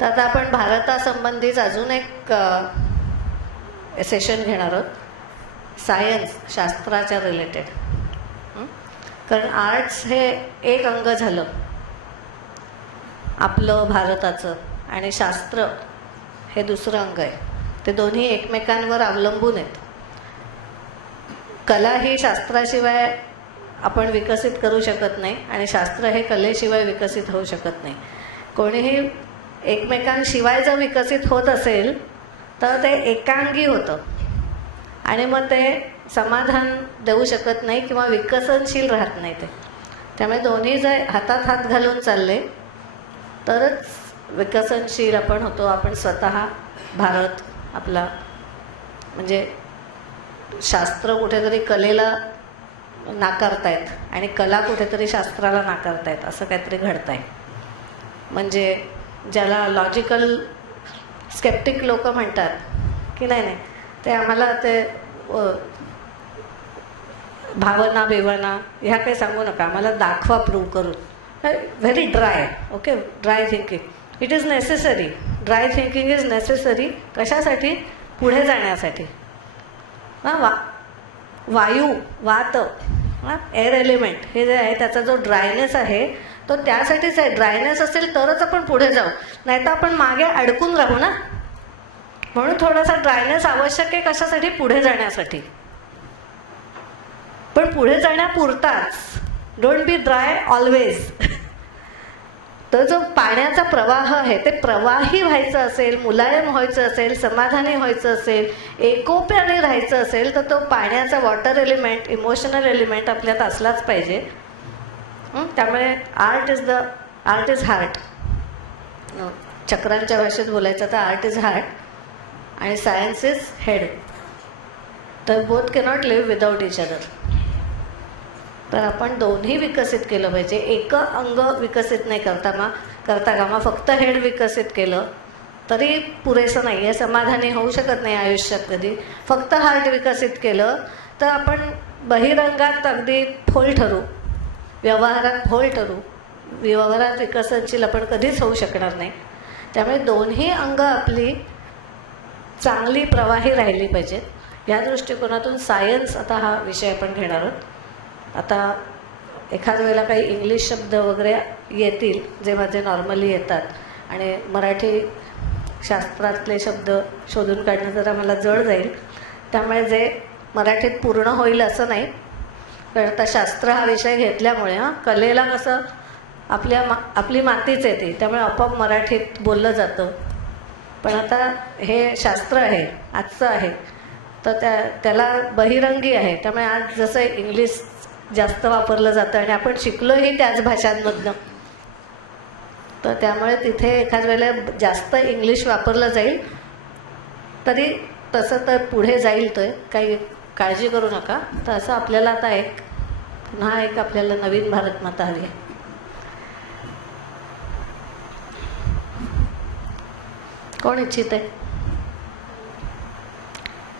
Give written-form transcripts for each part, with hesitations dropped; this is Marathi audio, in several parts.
तर आता आपण भारतासंबंधीच अजून एक सेशन घेणार आहोत, सायन्स, शास्त्राच्या रिलेटेड. कारण आर्ट्स हे एक अंग झालं आपलं भारताचं, आणि शास्त्र हे दुसरं अंग आहे. ते दोन्ही एकमेकांवर अवलंबून आहेत. कला ही शास्त्राशिवाय आपण विकसित करू शकत नाही, आणि शास्त्र हे कलेशिवाय विकसित होऊ शकत नाही. कोणीही एकमेकांशिवाय जर विकसित होत असेल तर ते एकांगी होतं, आणि मग ते समाधान देऊ शकत नाही किंवा विकसनशील राहत नाही ते. त्यामुळे दोन्ही जर हातात हात घालून चालले तरच विकसनशील आपण होतो. आपण स्वतः भारत आपला, म्हणजे शास्त्र कुठेतरी कलेला नाकारतायत आणि कला कुठेतरी शास्त्राला नाकारतायत, असं काहीतरी घडतंय. म्हणजे ज्याला लॉजिकल स्केप्टिक लोक म्हणतात की नाही नाही, ते आम्हाला ते भावना बिवना ह्या काही सांगू नका, आम्हाला दाखवा प्रूव्ह करून. Very dry. Okay, dry thinking. It is necessary. Dry thinking is necessary. कशासाठी? पुढे जाण्यासाठी. वायू, वात, एअर एलिमेंट हे जे आहे त्याचा जो ड्रायनेस आहे तो त्यासाठीच आहे. ड्रायनेस असेल तरच आपण पुढे जाऊ, नाही तर आपण मागे अडकून राहू ना. म्हणून थोडासा ड्रायनेस आवश्यक आहे. कशासाठी? पुढे जाण्यासाठी. पण पुढे जाण्यापुरताच. Don't be dry always. तर जो पाण्याचा प्रवाह आहे ते प्रवाही व्हायचं असेल, मुलायम व्हायचं असेल, समाधानी व्हायचं असेल, एकोप्याने राहायचं असेल, तर तो पाण्याचा वॉटर एलिमेंट, इमोशनल एलिमेंट आपल्यात असलाच पाहिजे. त्यामुळे आर्ट इज हार्ट. चक्रांच्या भाषेत बोलायचं तर आर्ट इज हार्ट आणि सायन्स इज हेड. तर both cannot live without each other. तर आपण दोन्ही विकसित केलं पाहिजे. एक अंग विकसित नाही करता कामा. फक्त हेड विकसित केलं तरी पुरेसं नाही आहे, समाधानी होऊ शकत नाही आयुष्यात कधी. फक्त हार्ट विकसित केलं तर आपण बहिरंगात अगदी फोल ठरू, व्यवहारात फोल ठरू. व्यवहारात विकसनशील आपण कधीच होऊ शकणार नाही. त्यामुळे दोन्ही अंग आपली चांगली प्रवाही राहिली पाहिजेत. या दृष्टिकोनातून सायन्स आता हा विषय आपण घेणार आहोत. आता एखाद वेळेला काही इंग्लिश शब्द वगैरे येतील जे माझे नॉर्मली येतात, आणि मराठी शास्त्रातले शब्द शोधून काढणं जरा मला जड जाईल. त्यामुळे जे मराठीत पूर्ण होईल असं नाही. पण आता शास्त्र हा विषय घेतल्यामुळे कलेला कसं आपली मातीच येते, त्यामुळे आपोआप मराठीत बोललं जातं. पण आता हे शास्त्र आहे, आजचं आहे, तर त्याला बहिरंगी आहे. त्यामुळे आज जसं इंग्लिश जास्त वापरलं जातं आणि आपण शिकलोही त्याच भाषांमधनं, तर त्यामुळे तिथे एखाद वेळेला जास्त इंग्लिश वापरलं जाईल. तरी तसं तर पुढे जाईल, तो काही काळजी करू नका. तर असं आपल्याला आता पुन्हा एक आपल्याला नवीन भारत माता हवी आहे. कोण इच्छित आहे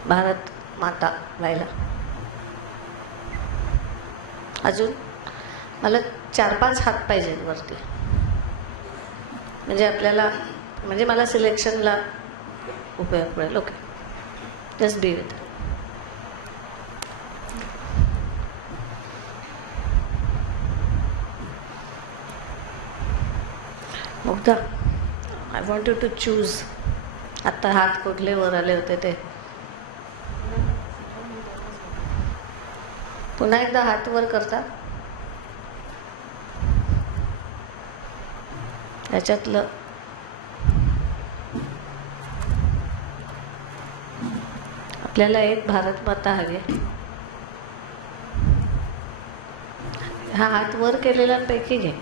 भारत माता व्हायला? अजून मला 4-5 हात पाहिजेत वरती, म्हणजे आपल्याला, म्हणजे मला सिलेक्शनला उपयोग पडेल. Okay, just be with. Mugdha, I want you to choose. आत्ता हात कुठले वर आले होते ते पुन्हा एकदा हात वर करता. याच्यातलं आपल्याला एक भारत माता हवी आहे. हा हात वर केलेल्यांपैकी घे.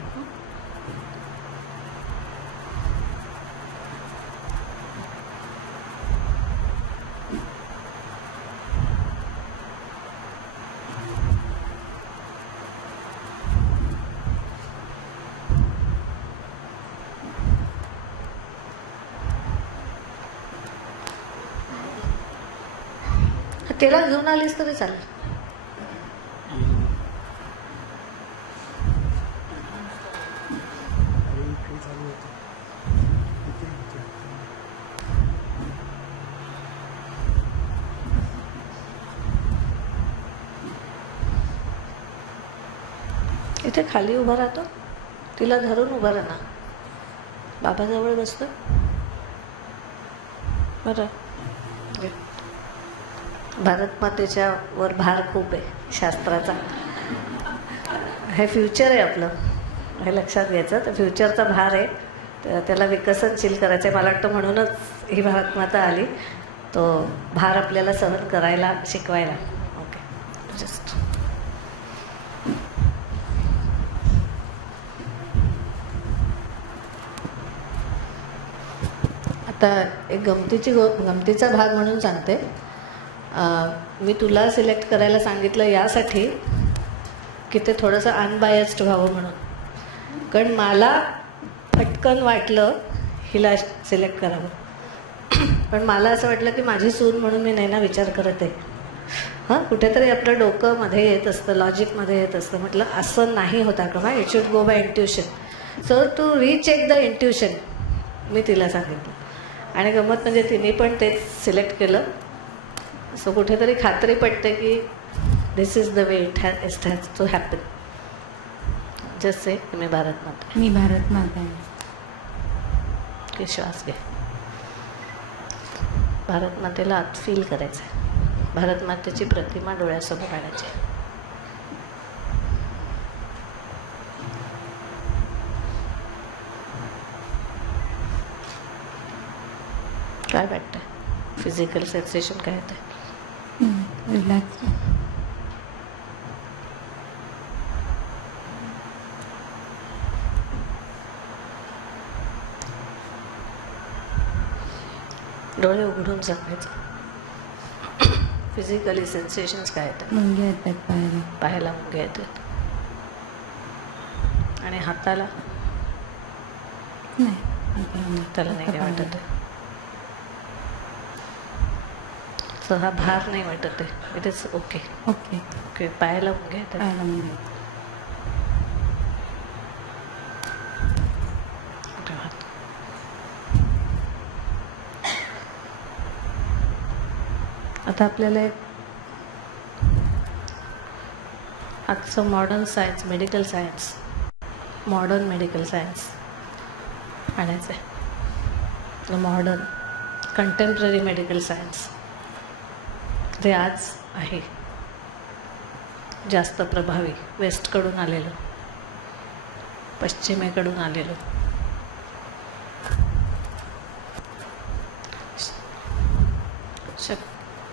त्याला घेऊन आलीस तरी चालेल. इथे खाली उभा राहतो, तिला धरून उभा राहा ना. बाबाजवळ बसतो. बरं, भारत मातेच्या वर भार खूप आहे शास्त्राचा. हे फ्युचर आहे आपलं, हे लक्षात घ्यायचं. तर फ्युचरचा भार आहे, तर त्याला विकसनशील करायचं आहे. मला वाटतं म्हणूनच ही भारत माता आली, तो भार आपल्याला सहन करायला शिकवायला. ओके, जस्ट आता एक गमतीचा भाग म्हणून सांगते. मी तुला सिलेक्ट करायला सांगितलं यासाठी की ते थोडंसं अनबायस्ड व्हावं म्हणून. कारण मला पटकन वाटलं हिला सिलेक्ट करावं, पण मला असं वाटलं की माझी सून म्हणून मी नाही ना विचार करत आहे. हां, कुठेतरी आपलं डोकं मध्ये येत असतं, लॉजिकमध्ये येत असतं. म्हटलं असं नाही होता का, it should go by intuition. So to recheck the intuition मी तिला सांगितलं, आणि गंमत म्हणजे तिने पण तेच सिलेक्ट केलं. सो कुठेतरी खात्री पडते की this is the way it has to happen. Just say मी भारत माता, मी भारत माता आहे. की श्वास घे. भारत मातेला आत फील करायचं आहे. भारत मातेची प्रतिमा डोळ्यासमोर आणायची. काय वाटतं? फिजिकल सेन्सेशन काय येतं? रिलॅक्स. डोळे उघडून सांगायचं. फिजिकली सेन्सेशन्स काय येतात? मुंग्या येतात पायाला. पायाला मुंग्या येतात. आणि हाताला? नाही, त्याला नाही काय वाटत आहे. सो हा भार नाही वाटत आहे. It is okay. Okay okay. पायाला मुंग्या येतात. पायाला मुंग्या. आता आपल्याला एक आजचं modern science, medical science, modern medical science आणायचं आहे. मॉडर्न कंटेम्पररी मेडिकल सायन्स जे आज आहे जास्त प्रभावी, वेस्टकडून आलेलं, पश्चिमेकडून आलेलं.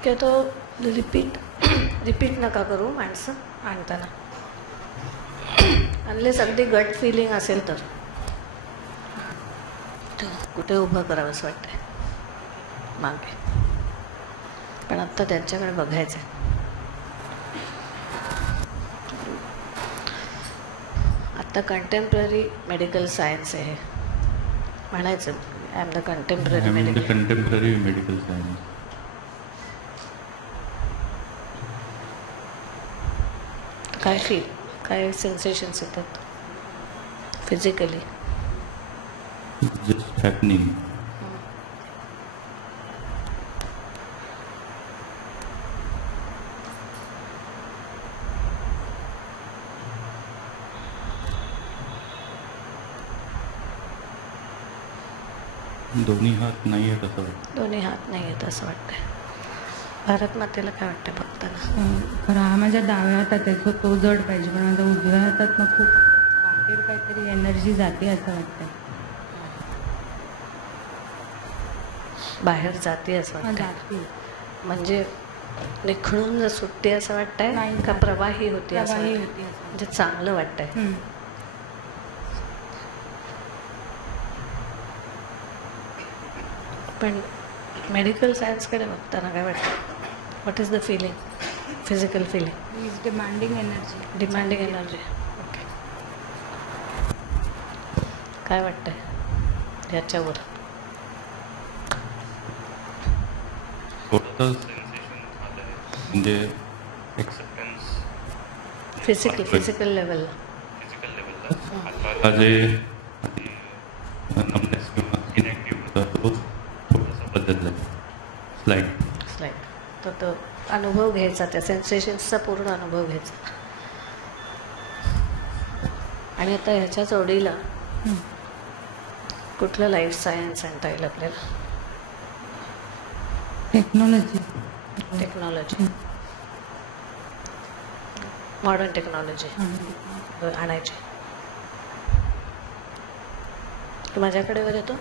शक्यतो रिपीट नका करू माणसं आणताना, अनलेस अगदी गट फिलिंग असेल तर कुठे उभं करावं असं वाटतंय मागे. पण आत्ता त्यांच्याकडे बघायचं आहे. आत्ता कंटेम्पररी मेडिकल सायन्स आहे म्हणायचं. I am the contemporary medical science. काय सेन्सेशन्स येतात फिजिकली? Just happening. दोन्ही हात नाही आहेत असं वाटतं. दोन्ही हात नाही आहेत असं वाटतंय. भारत मातेला काय वाटतं बघताना? खरं हा माझ्या डाव्या हातात आहे, तो जड पाहिजे, पण माझ्या उजव्या हातात मग खूप बाहेर काहीतरी एनर्जी जाते असं वाटतं. बाहेर जाते असं वाटतं. म्हणजे निखळून सुटते असं वाटतंय नाही, का प्रवाही होती असं प्रवाही वाटतंय? होती असं. म्हणजे चांगलं वाटतंय. पण मेडिकल सायन्सकडे बघताना काय वाटतं? What is the feeling? Physical feeling is demanding energy. Demanding energy. Okay. काय वाटतंय याच्यावर? म्हणजे एक्सेप्टन्स फिजिकल लेवलला. स्लाईड. तर तो अनुभव घ्यायचा, त्या सेन्सेशन्सचा पूर्ण अनुभव घ्यायचा. आणि आता ह्याच्या जोडीला कुठलं लाईफ सायन्स आणता येईल आपल्याला? टेक्नॉलॉजी. टेक्नॉलॉजी, मॉडर्न टेक्नॉलॉजी आणायची. तू माझ्याकडे वर येतो.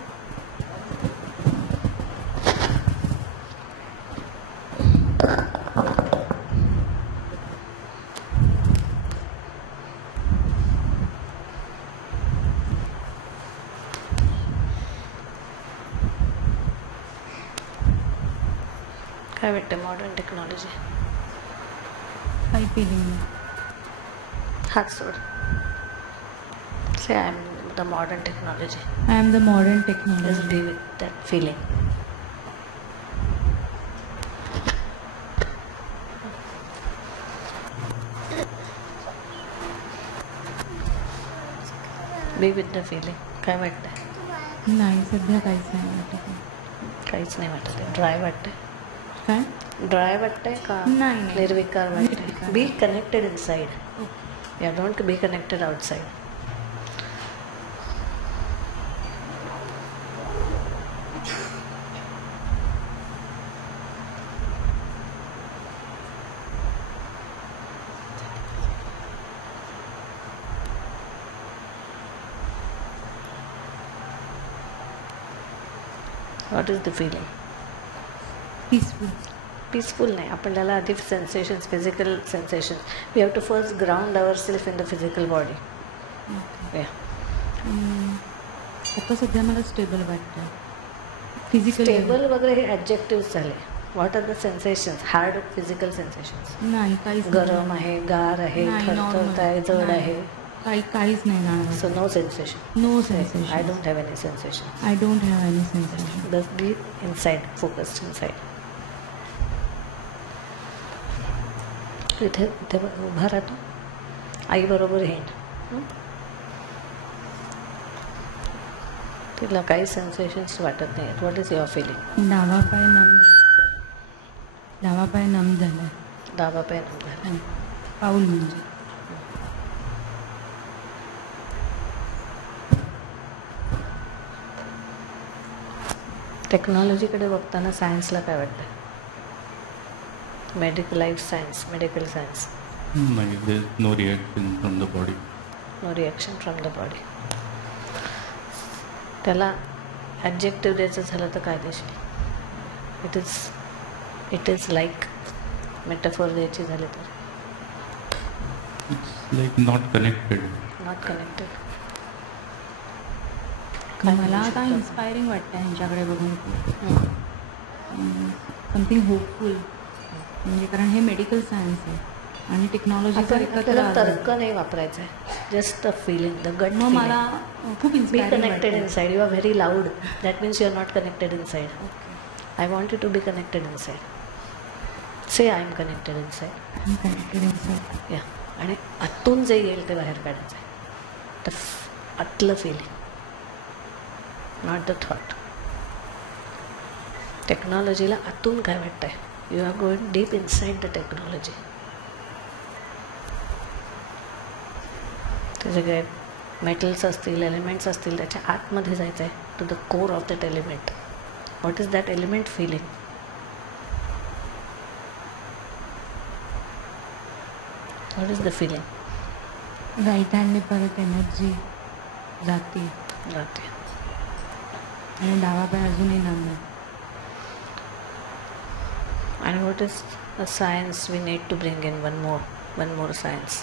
काय वाटतं मॉडर्न टेक्नॉलॉजी? काही फिलिंग नाही. हात सोड. Say I am the modern technology. I am the modern Just technology. be with that feeling. Be with the feeling. काय वाटतंय? नाही, सध्या काहीच नाही वाटत. काहीच नाही वाटत आहे. ड्राय वाटतंय? काय? ड्राय वाटतंय का नाही. निर्विकार वाटतंय? निर्विकार. Be connected inside. Yeah don't be connected outside. What is the feeling? Peaceful. Peaceful नाही, आपण त्याला आधी sensations, physical sensations. We have to first ground our self in the physical body. आता सध्या मला स्टेबल वाटतं. फिजिकल स्टेबल वगैरे हे ॲडजेक्टिव्ह झाले. What are the sensations? Hard physical sensations. नाही, काहीच गरम आहे, गार आहे, थरथरत आहे, जड आहे. काहीच नाही जाणवत. So no sensation. No I sensation. Don't have any sensation. I don't have any sensation. Just be inside, focused inside. इथे इथे उभा राहतो. आई बरोबर येईन. तिला काही सेन्सेशन्स वाटत नाही. What is your feeling? डावा पाय नम झाला. डावा पाय नंबर. पाऊल म्हणजे टेक्नॉलॉजीकडे बघताना सायन्सला काय वाटतं? Life science, medical science. Like there's no reaction from the body. No reaction from the body. त्याला ॲडजेक्टिव्ह द्यायचं झालं तर काय देशील? It is like. मेटाफॉर द्यायची झाली तर It's like not connected. Not connected. मला आता इन्स्पायरिंग वाटतं ह्यांच्याकडे बघून. Something hopeful. म्हणजे कारण हे मेडिकल सायन्स आहे आणि टेक्नॉलॉजीचा एकत्र आपल्याला आधार. तर्क नाही वापरायचा आहे. Just the feeling, the gut. मग मला खूप बी इन्स्पायरिंग कनेक्टेड वाटतं. Inside. You are very loud. That means you are not connected inside. I want you to be connected inside. Say I am connected inside. Connected inside. Yeah. आणि आतून जे येईल ते बाहेर काढायचं आहे. तर आतलं फिलिंग, नॉट द थॉट. टेक्नॉलॉजीला आतून काय वाटतंय? You are going deep inside the technology. त्याचे काय मेटल्स असतील, एलिमेंट्स असतील, त्याच्या आतमध्ये जायचं आहे. To the core of that element. What is that element feeling? What is the feeling? Right हँडने परत एनर्जी जाते जाते. आणि डावा पाय अजूनही नांगला. And what is a science we need to bring in? One more science,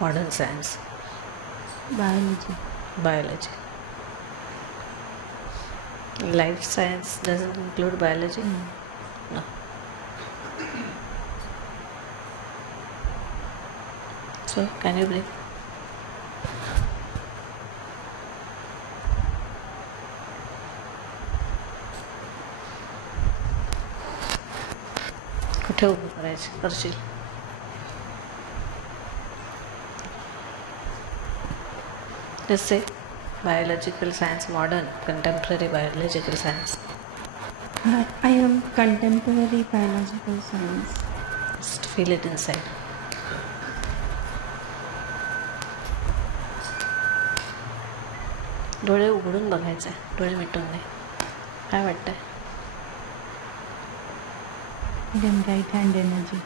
modern science, biology. biology. Life science doesn't include biology. No. So can you bring? कुठे उभं करायचं? करशील? Just say biological science, modern, contemporary biological science. I am contemporary biological science. Just feel it inside. डोळे उघडून बघायचे, डोळे मिटून नाही. काय वाटतंय? Then right hand energy.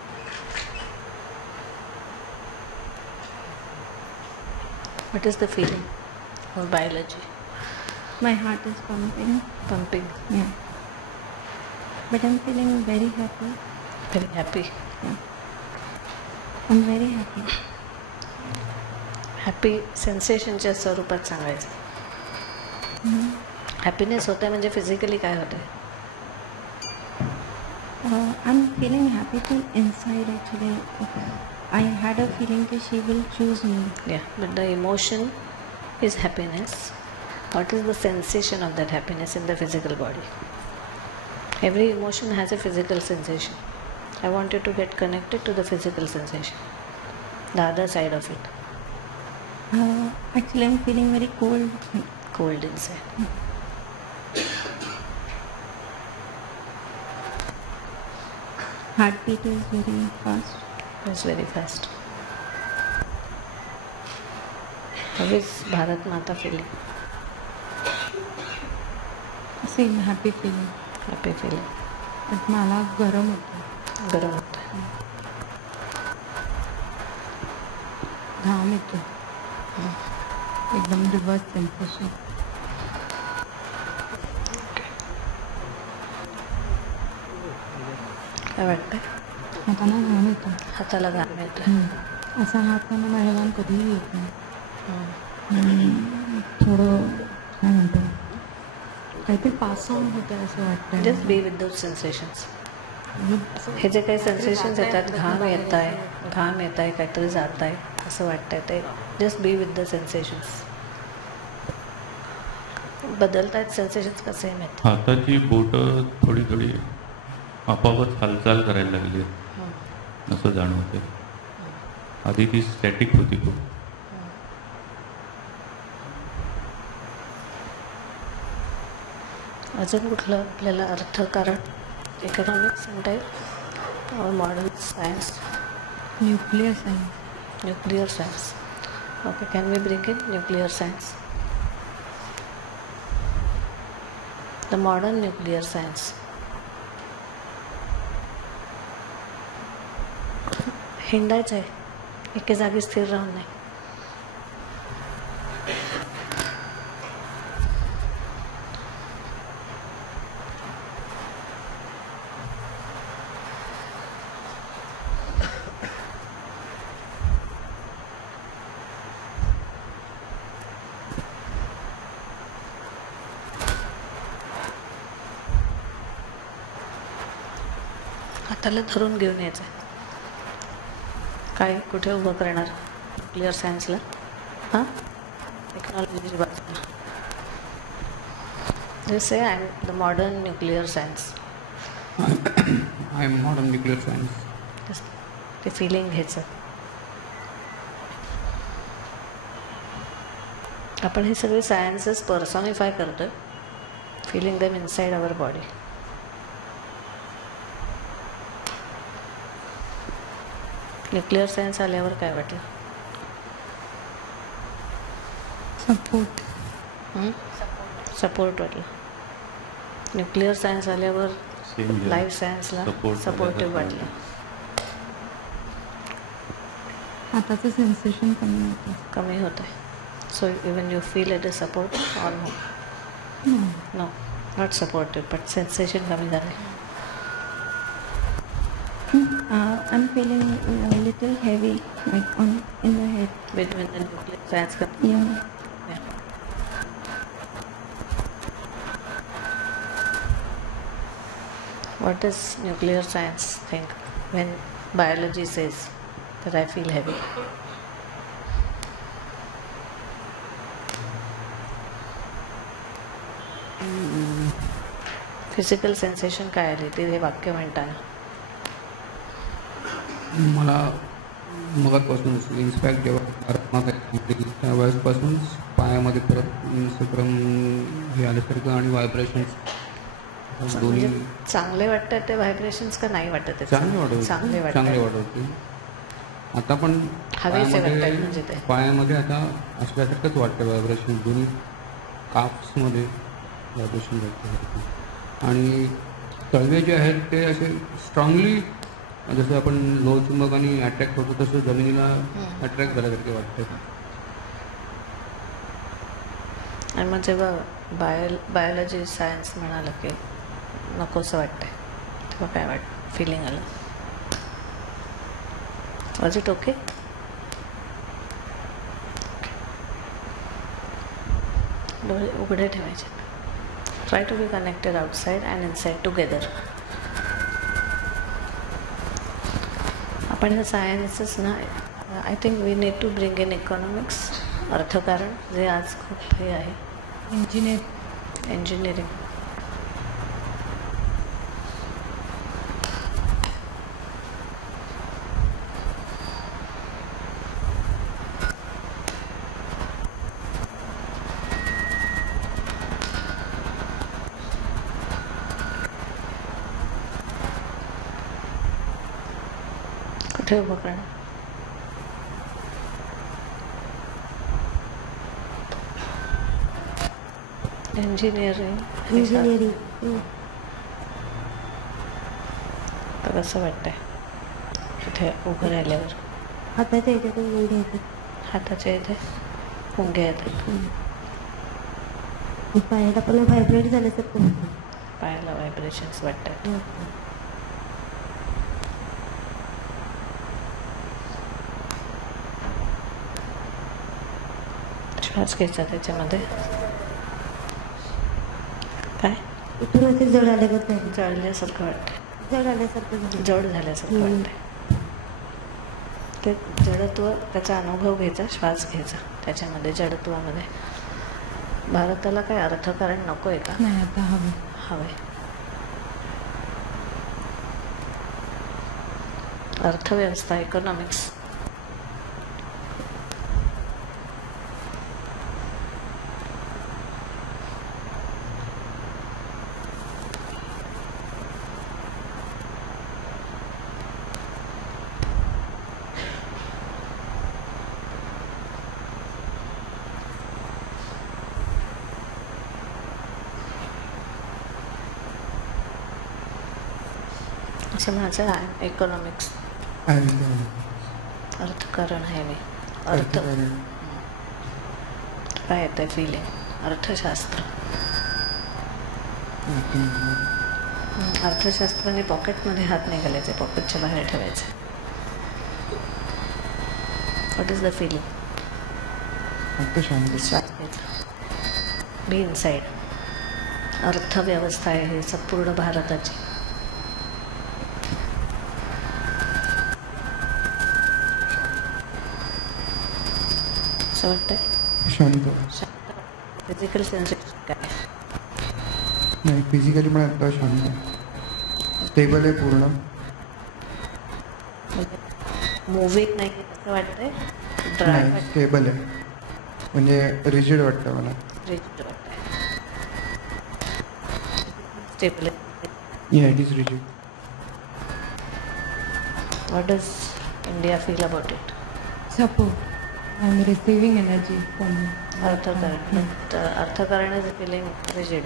What is the feeling of biology? My heart is pumping. Pumping. Yeah. But I'm feeling very happy. Very happy. Yeah. I'm very happy. Happy सेन्सेशनच्या स्वरूपात सांगायचं. हॅपीनेस होतं म्हणजे फिजिकली काय होतं? I'm feeling happy from inside actually. I had a feeling that she will choose me. Yeah, but the emotion is happiness. What is the sensation of that happiness in the physical body? Every emotion has a physical sensation. I want you to get connected to the physical sensation, the other side of it. Actually I'm feeling very cold. Cold inside. Heartbeat is very fast. It's very fast. How is Bharat Mata feeling? Same happy feeling. Happy feeling. But मला गरम होतं. गरम होतं. घाम येतो. एकदम रिवर्स सेन्सेशन. काय वाटतंय? हाताला घाम येतो. हाताला घाम येतो. असा हाताने महिलांना कधीही येत नाही. थोडं काय म्हणतो काहीतरी पास ऑन होतं असं वाटतं. Just be with those sensations. हे जे काही सेन्सेशन्स येतात, घाम येत आहे, काहीतरी जात आहे असं वाटतंय, ते जस्ट बी विथ द सेन्सेशन्स. बदलत आहेत सेन्सेशन्स का सेम आहेत? हाताची बोटं थोडी थोडी आपोआपच हालचाल करायला लागली आहेत असं जाणवते. आधी ती स्टॅटिक होती खूप. अजून कुठलं आपल्याला अर्थकारण? इकॉनॉमिक्स म्हणताय, modern science, nuclear science. Nuclear science. Okay, can we bring in nuclear science? The modern nuclear science. हिंडायचं आहे, एके जागी स्थिर राहून नाही. हाताला धरून घेऊन यायचं आहे. काय कुठे उभं करणार न्यूक्लिअर सायन्सला? हां, टेक्नॉलॉजीची बाजू. Just say I am the modern nuclear science. I am modern nuclear science. ते फिलिंग घ्यायचं. आपण हे सगळे सायन्सेस पर्सॉनिफाय करतोय, feeling them inside our body. Nuclear science आल्यावर काय वाटलं? सपोर्ट. सपोर्ट वाटलं. न्यूक्लिअर सायन्स आल्यावर सेम लाईफ सायन्सला सपोर्टिव्ह वाटलं. हाताचं सेन्सेशन कमी होतं. कमी होत आहे. So even you feel it is support or no? No, not supportive, but sensation कमी झालं आहे. I'm feeling a little heavy, like in the head. Between the nuclear science. Yeah. What does nuclear science think when biology says that I feel heavy? Physical sensation काय आली ते हे वाक्य म्हणताना? मला मगापासूनच इन्फॅक्ट जेव्हा त्यावेळेसपासून पायामध्ये परत सक्रम हे आल्यासारखं आणि व्हायब्रेशन्स दोन्ही चांगले वाटतात ते व्हायब्रेशन्स का नाही वाटत? चांगले वाटत चांगले वाटत होते. आता पण हवेचे वाटतात म्हणजे ते पायामध्ये आता असल्यासारखंच वाटतं व्हायब्रेशन दोन्ही काफ्समध्ये व्हायब्रेशन जातं आणि तळवे जे आहेत ते असे स्ट्रॉंगली जसं आपण लो चुंबकाने अट्रॅक्ट होतो तसं जमिनीला अट्रॅक्ट झाल्यासारखे वाटतं. आणि मग जेव्हा बायोलॉजी सायन्स म्हणालं की नकोसं वाटतंय तेव्हा काय फिलिंग आलं? Was it okay? डोळे उघडे ठेवायचे. Try to be connected outside and inside together. आपण हे सायन्सेस ना, I think we need to bring in economics, अर्थकारण, जे आज खूप हे आहे. इंजिनिअरिंग. कुठे उभं करणं? इंजिनिअरिंग. तर कसं वाटतंय तिथे उभं राहिल्यावर? हाताच्या इथे घ्यायचं. हाताच्या इथे मुंग्या येतात. पायाला पण व्हायब्रेट झाल्यासारखं होतं. पायाला व्हायब्रेशन्स वाटतात. श्वास घ्यायचा त्याच्यामध्ये. काय इथून असे जड आल्यागत नाही. जळल्यासारखं वाटतं. जड आल्यासारखं झालं. जड झाल्यासारखं वाटतंय. ते जडत्व, त्याचा अनुभव घ्यायचा, श्वास घ्यायचा त्याच्यामध्ये, जडत्वामध्ये. भारताला काय अर्थकारण नको आहे का? नाही, आता हवं. हवंय. अर्थव्यवस्था, इकॉनॉमिक्स. असं म्हणायचं आहे इकॉनॉमिक्स. अर्थकारण आहे मी. अर्थ काय येतं फिलिंग? अर्थशास्त्र. अर्थशास्त्राने पॉकेटमध्ये हात नाही घालायचे, पॉकेटच्या बाहेर ठेवायचे. What is the feeling? श्वास घ्यायचा. Be inside. अर्थव्यवस्था आहे ही संपूर्ण भारताची. असं वाटतंय? शांत. फिजिकल सेन्सेशन काय? नाही, फिजिकली पण आता शांत. स्टेबल आहे पूर्ण. मूव्हिंग नाही असं वाटतंय? ड्राय नाही, स्टेबल आहे. म्हणजे रिजिड वाटतं मला. रिजिड वाटतंय. स्टेबल आहे. Yeah, it is rigid. What does India feel about it? Support. I'm receiving energy from अर्थकारण. अर्थकारण is feeling rigid.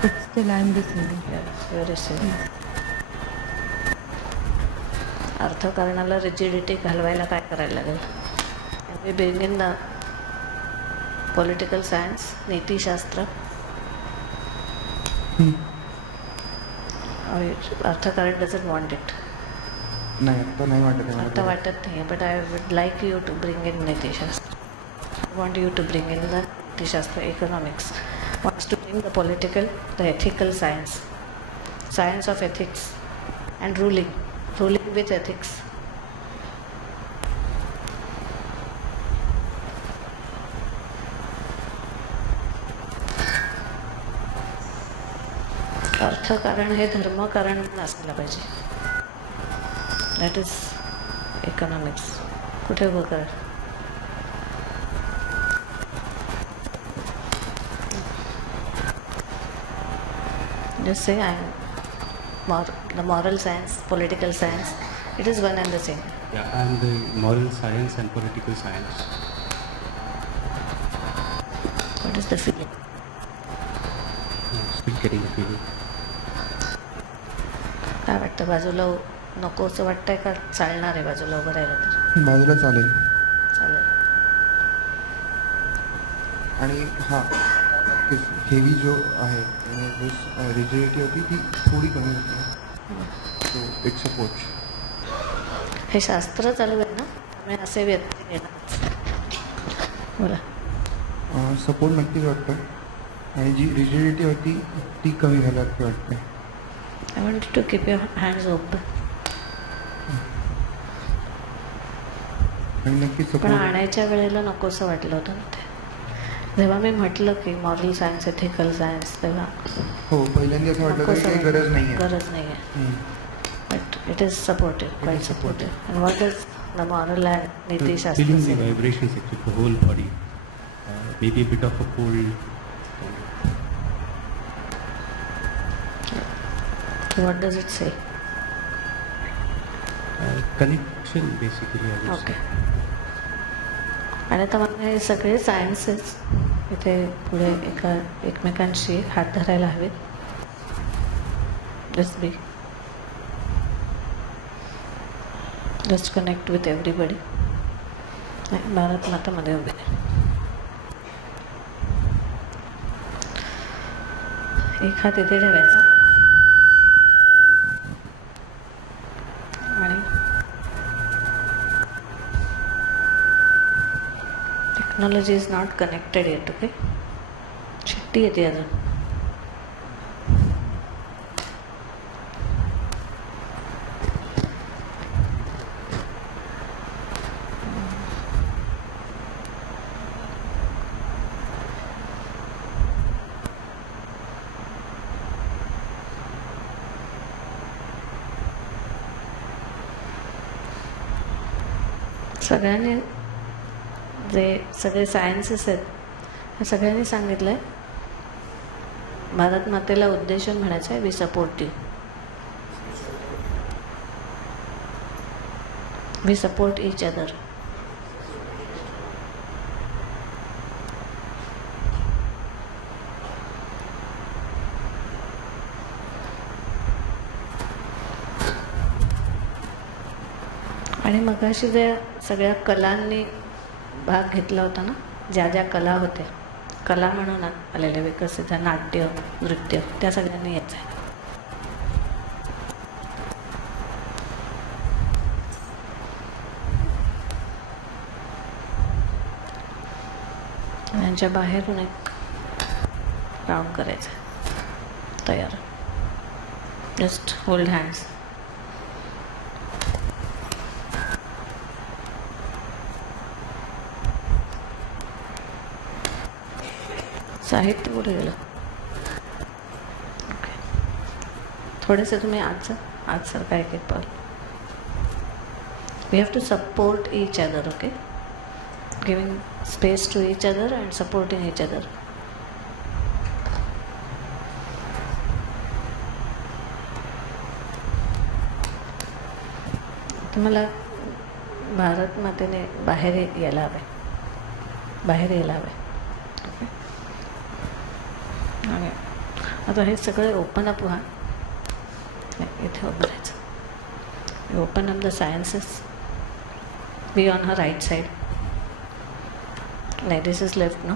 but still I'm receiving. You receiving. अर्थकारणाला रिजिडिटी घालवायला काय करायला लागेल? We bring in the political science, नीतिशास्त्र. अर्थकारण डझंट वॉन्ट इट. नाही, आता नाही वाटत आहे आता मला. वाटत नाही. But I would like you to bring in नीतिशास्त्र. I want you to bring in the नीतिशास्त्र. Economics wants to bring the political, the ethical science, science of ethics and ruling with ethics. अर्थकारण हे धर्मकारण असायला पाहिजे. That is economics. कुठे उभं कर? Just say the moral science, political science, it is one and the same. Yeah, and the moral science and political science. What is the feeling? Still getting the feeling. काय वाटतं, बाजूला नको असं वाटतंय का चालणार आहे बाजूला उभं राहिलं तर? बाजूला चालेल. चालेल. आणि हां, हेवी जो आहे रिजिडिटी होती ती थोडी कमी होती. So it supports. हे शास्त्र चालू आहे ना, त्यामुळे असे व्यक्ती येणार. बोला. सपोर्ट नक्कीच वाटतं. आणि जी रिजिडिटी होती ती कमी व्हायला वाटते. I want to keep your hands open. आणि नक्कीच पण सपोर्ट. आणायच्या वेळेला नकोसं वाटलं होतं ना ते. जेव्हा मी म्हटलं की मॉरल सायन्स, एथिकल सायन्स, तेव्हा हो, पहिल्यांदा असं वाटलं की काही गरज नाही आहे. गरज नाही आहे. But it is supportive, quite supportive. And what is the moral and Feeling the नीतिशास्त्र? vibrations actually, the whole body. Maybe a bit of a cold. What does it say? Connection basically, I would okay. say. आणि आता मला हे सगळे सायन्सेस इथे पुढे एकमेकांशी हात धरायला हवेत. Just connect with everybody. Bharat मातामध्ये उभे. एक हात इथे ठेवायचा आणि टेक्नॉलॉजी इज नॉट कनेक्टेड येत. ओके, शिट्टी येते अजून. सगळ्यांनी जे सगळे सायन्सेस आहेत ह्या सगळ्यांनी सांगितलं आहे भारत मातेला उद्देशून म्हणायचं आहे, we support you. We support each other. आणि मगाशी ज्या सगळ्या कलांनी भाग घेतला होता ना, ज्या ज्या कला होत्या, कला म्हणून आलेल्या विकसित, नाट्य, नृत्य, त्या सगळ्यांनी यायचं आहे. यांच्या बाहेरून एक राऊंड करायचं. तयार. Just hold hands. साहित्य कुठे गेलं? ओके, थोडेसे तुम्ही आज सारखा एक पाल. We have to support each other. Okay, giving space to each other and supporting each other. तुम्हाला भारत मातेने बाहेर यायला हवे, बाहेर यायला हवे. आणि आता हे सगळे ओपन अप व्हा. इथे उभं राहायचं. Open up the sciences. Be on her right side. नाही, this is left. No,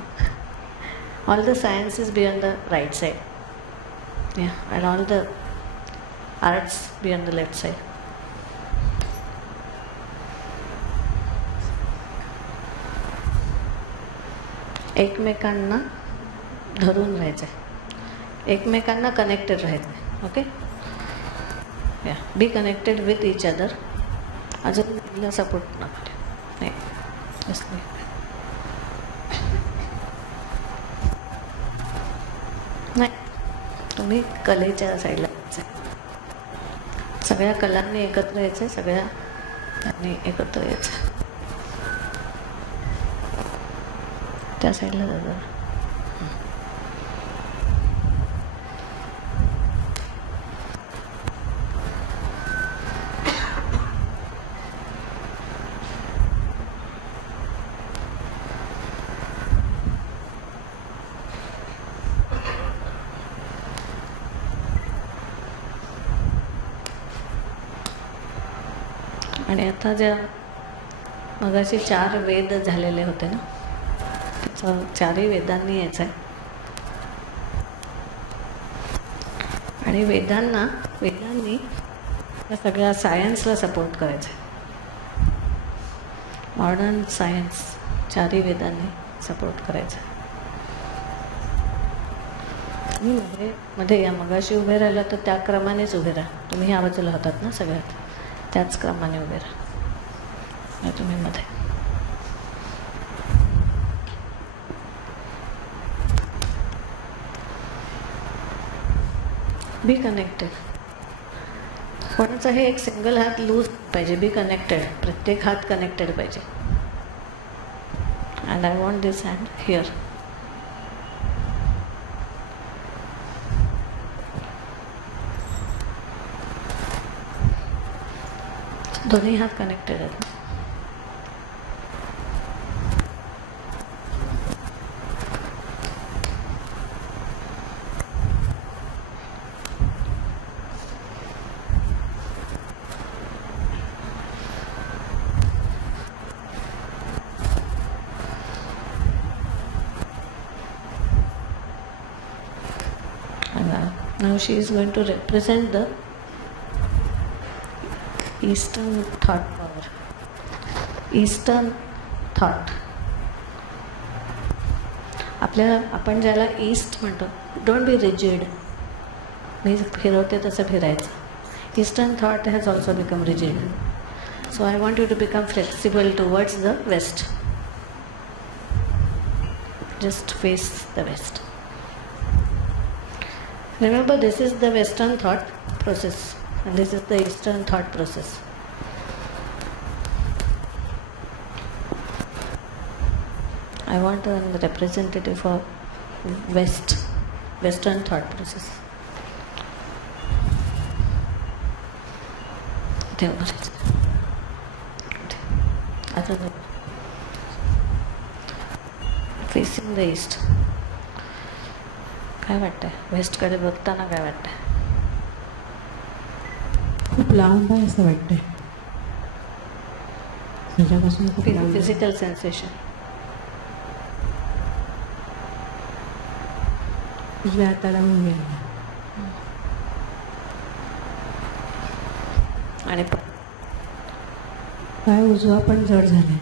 all the sciences be on the right side. Yeah, and all the arts be on the left side. एकमेकांना धरून राहायचं आहे, एकमेकांना कनेक्टेड राहायचं आहे. ओके, या, be connected with each other. अजून तिला सपोर्ट नका. नाही, नाही, तुम्ही कलेच्या साईडला यायचं. सगळ्या कलांनी एकत्र यायचं, सगळ्या त्यांनी एकत्र यायचं. त्या साईडला जातं. आणि आता ज्या मगाशी 4 वेद झालेले होते ना, त्याचं 4ही वेदांनी यायचं आहे. आणि वेदांनी या सगळ्या सायन्सला सपोर्ट करायचं आहे. मॉडर्न सायन्स 4ही वेदांनी सपोर्ट करायचं आहे. तुम्ही मध्ये या मगाशी उभे राहिला तर त्या क्रमानेच उभे राहा. तुम्ही ह्या बाजूला होतात ना सगळ्यात, त्याच क्रमाने उभे राहा. तुम्ही मध्ये बी कनेक्टेड. कोणाचाही एक सिंगल हात लूज पाहिजे. Be connected. प्रत्येक हात कनेक्टेड पाहिजे. And I want this hand here. दोन्ही हात कनेक्टेड आहेत. Now she is going to represent the Eastern thought power. Eastern thought. आपण ज्याला ईस्ट म्हणतो. Don't be rigid. मी फिरवते तसं फिरायचं. Eastern thought has also become rigid. So I want you to become flexible towards the west. Just face the west. Remember, this is the Western thought process and this is the Eastern thought process. I want a representative for Western thought process. Facing the East. काय वाटतंय? वेस्टकडे बघताना काय वाटतंय? खूप लांब आहे असं वाटतंय. त्याच्यापासून खूप लांब. Physical sensation. उजव्या हाताला मुंग्या आल्या. आणि पाय उजवा पण जड झालाय.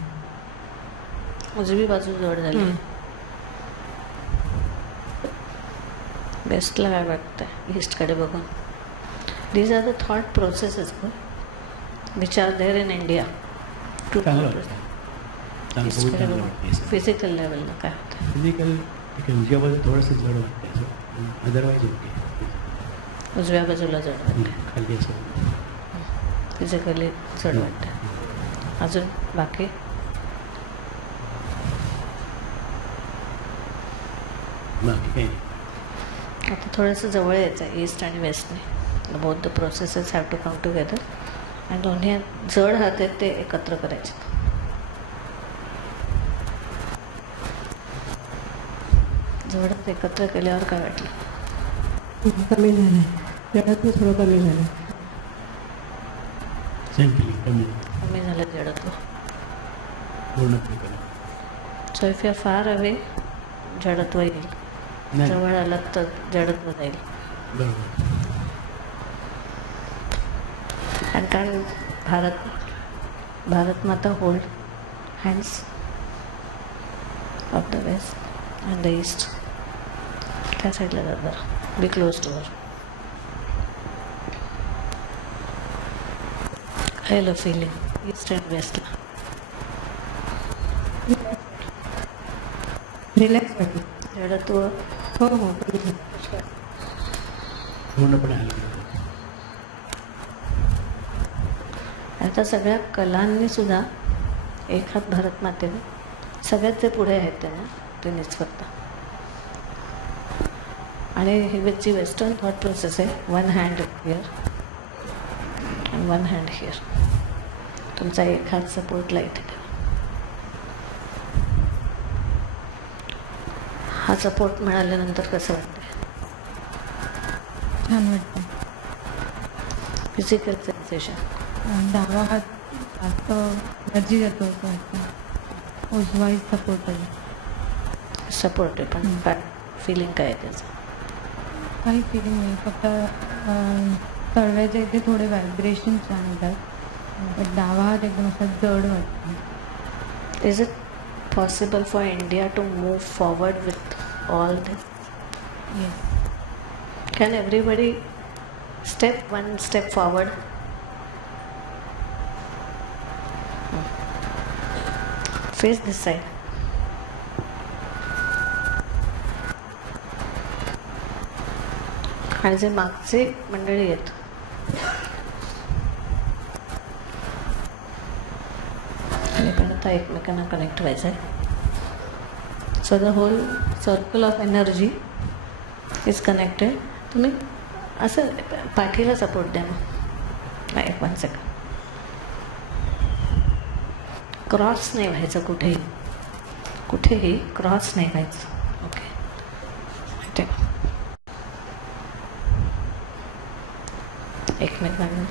उजवी बाजू जड झाली. वेस्टला काय वाटतंय ईस्टकडे बघून? These are the thought processes which are there in India. Physical लेवलला काय होतं? फिजिकल उजव्या बाजूला थोडंसं जड वाटतं. Otherwise okay. उजव्या बाजूला जड वाटतं. खाली असं फिजिकली जड वाटतं. अजून बाकी? बाकी काही. आता थोडंसं जवळ यायचं आहे ईस्ट आणि वेस्टने. Both the processes have to come together. आणि दोन्ही जड हात आहेत ते एकत्र करायचे. जड हात एकत्र केल्यावर काय वाटलं? कमी झालं. जडत्व थोडं कमी झालं. कमी झालं जडत्व. पूर्ण. So if you are far away जडत्व येईल. जवळ आलात तर जडत्व जाईल. आणि कारण Bharat Mata hold hands of the west and the east. त्या साईडला जातात. Be close to her. I love feeling east and वेस्टला. रिलॅक्स वाटतं. जडत्व हो हो पूर्णपणे. आता सगळ्या कलांनी सुद्धा एक हात भारत मातेने सगळ्यात जे पुढे आहेत त्यांना ते निस्वत्ता. आणि ही जी वेस्टर्न थॉट प्रोसेस आहे. One hand here and one hand here. तुमचा एक हात सपोर्टला इथे ठेवा. हा सपोर्ट मिळाल्यानंतर कसं वाटतं? छान वाटतं. Physical sensation. डावा हात जास्त एनर्जी जातो असं वाटतं. उजवा इज सपोर्टेड. सपोर्ट आहे, पण काय फिलिंग काय आहे त्याचं? काही फिलिंग नाही, फक्त तळव्याच्या इथे थोडे व्हायब्रेशन जाणवतात. पण डावा हात एकदम असा जड वाटतो. Is it possible for India to move forward with all this? Yes. Can everybody step one step forward? Face this side. आणि जे मागचे मंडळी आहेत आणि पण आता एकमेकांना कनेक्ट व्हायचं आहे. So the whole circle of energy is connected. तुम्ही असं पाठीला सपोर्ट द्या मग. नाही, 1 सेकंड. क्रॉस नाही व्हायचं कुठेही, कुठेही क्रॉस नाही व्हायचं. ओके, एकमेकांना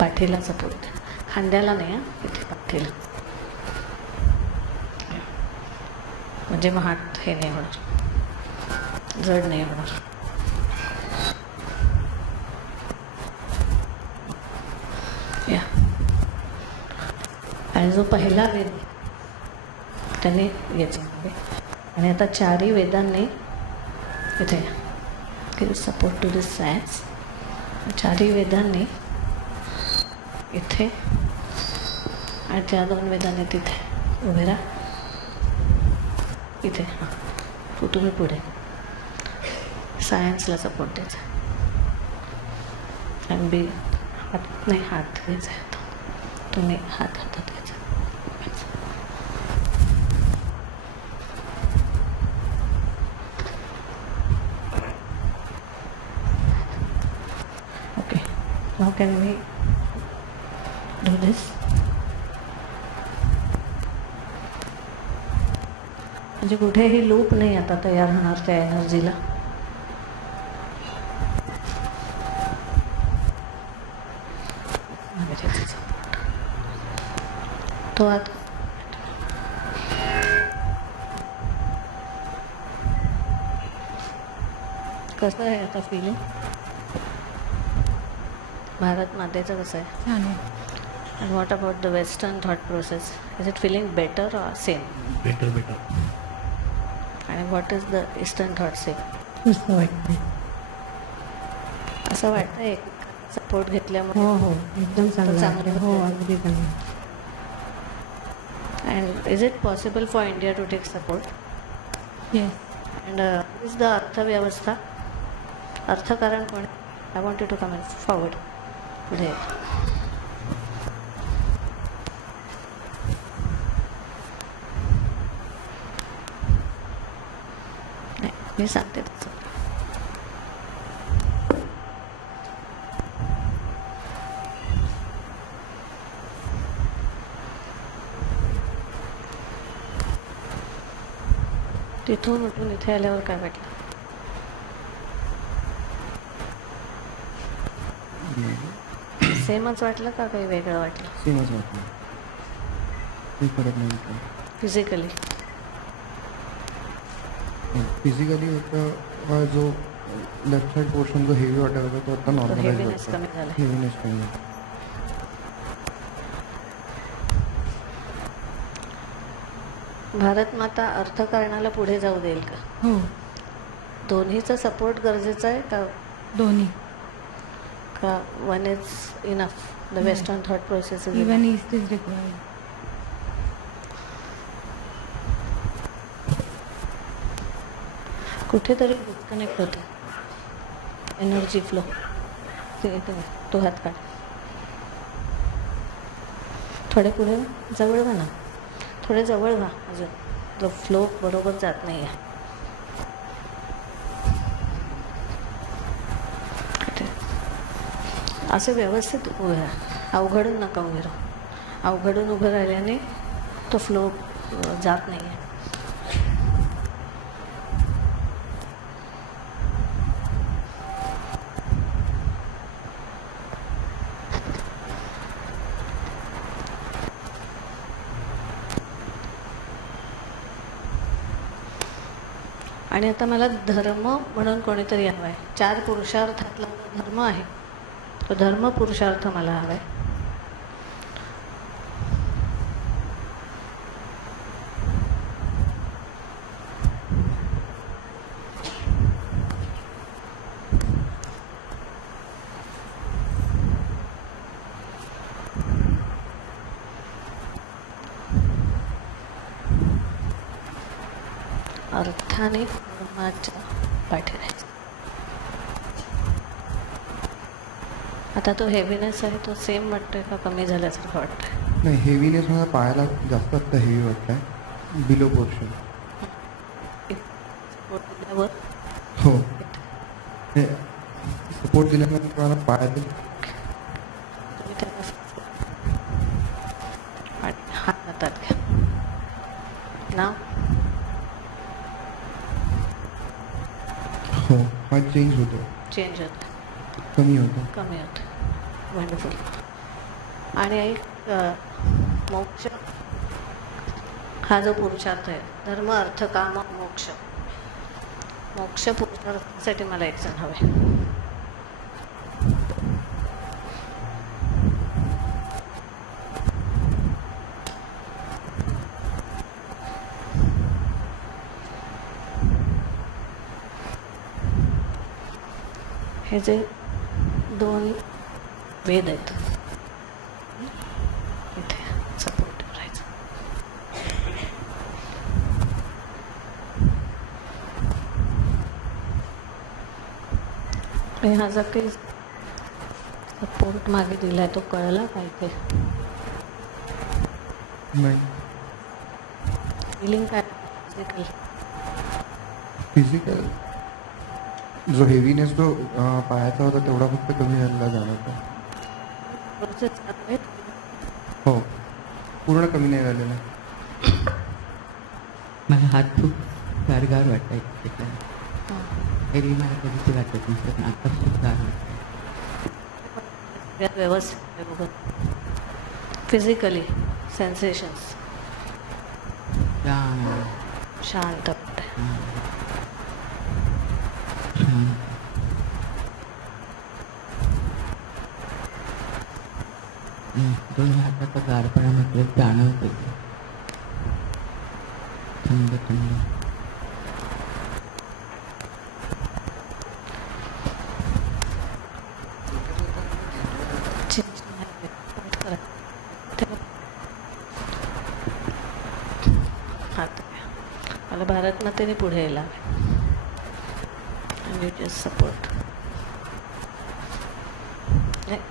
पाठीला सपोर्ट द्या. खांद्याला नाही, इथे पाठीला. म्हणजे मग हात हे नाही होणार, जड नाही होणार. या. आणि जो पहिला वेद त्याने यायचं आणि आता 4ही वेदांनी इथे सपोर्ट टू दिस सायन्स. 4ही वेदांनी इथे आणि त्या 2 वेदांनी तिथे उभे राहा. इथे हां, तुम्ही पुढे सायन्सला सपोर्ट द्यायचा. आणि बी हात नाही, हात घ्यायचा आहे. तुम्ही हात हातात घ्यायचा. Okay, now can we do this? म्हणजे कुठेही लूप नाही आता तयार होणार त्या एनर्जीला. तो आता कसं आहे आता फिलिंग? भारत मातेचं कसं आहे? छान आहे. And what about the Western thought process? Is it feeling better or same? Better. And what is the Eastern thought say? मस्त वाटते. असं वाटतं एक सपोर्ट घेतल्यामुळे. हो हो, एकदम चांगलं चांगलं वाटतं. हो, होतं. अगदी चांगलं. And is it possible for India to take support? Yes. And is the अर्थव्यवस्था, अर्थकारण कोण? I want you to come forward. पुढे. नाही, मी सांगते तसं. तिथून उठून इथे आल्यावर काय वाटलं? सेमच वाटलं का काही वेगळं वाटलं? सेमच वाटलं, काही फरक नाही वाटला. फिजिकली? फिजिकली होता हा जो लेफ्ट साईड पोर्शन जो हेवी वाटत होता तो आता नॉर्मलाइज हेवीनेस वाटतो. कमी झाला. हेवीनेस कमी झाला. भारत माता अर्थकारणाला पुढे जाऊ देईल का? हो, दोन्हीचा सपोर्ट गरजेचा आहे का? दोन्ही. का one is enough? The western thought process is even east is required. कुठेतरी डिस्कनेक्ट होते एनर्जी फ्लो. तो हात काढ, थोडे पुढे जवळ व्हा ना, थोडे जवळ व्हा. अजून तो फ्लो बरोबर जात नाही आहे. असे व्यवस्थित उभे राहा, अवघडून नका उभे राहा. अवघडून उभं राहिल्याने तो फ्लो जात नाही आहे. आणि आता मला धर्म म्हणून कोणीतरी हवं आहे. 4 पुरुषार्थातला जो धर्म आहे तो धर्म पुरुषार्थ मला हवा आहे. अर्थाने धर्माच्या पाठीवर. आता तो हेवीनेस आहे तो सेम वाटतोय का कमी झाल्यासारखं वाटतंय? नाही, हेवीनेस मला पायाला जास्त आत्ता हेवी वाटत आहे, बिलो पोर्शन. हो, सपोर्ट दिल्यानंतर मला पायाला हात हातात घ्या ना. हो, हा चेंज होतो, चेंज होतं, कमी होतो. कमी होतं. वंडरफुल. आणि एक मोक्ष हा जो पुरुषार्थ आहे, धर्म अर्थ काम मोक्ष, मोक्ष पुरुषार्थासाठी मला एक जण हवे. हे जे 2 वेद आहेत इथे सपोर्टिव्ह राहायचं. हा जो काही सपोर्ट मागे दिलाय तो कळला काय ते? नाही, फिलिंग काय? फिजिकल जो हेवीनेस जो पायाचा होता तेवढा फक्त कमी झालेला जाणवतो. हो, पूर्ण कमी नाही झालेला. मला हात खूप गारगार वाटायचे. एरवी मला कधीच वाटत नसतं, पण आता खूप गार वाटतं. व्यवस्थित फिजिकली सेन्सेशन्स शांत वाटतंय. दोन्ही हाताचा गारपणा म्हटलं जाणवत होतं. थंड थंड. मला भारत मातेने पुढे यायला सपोर्ट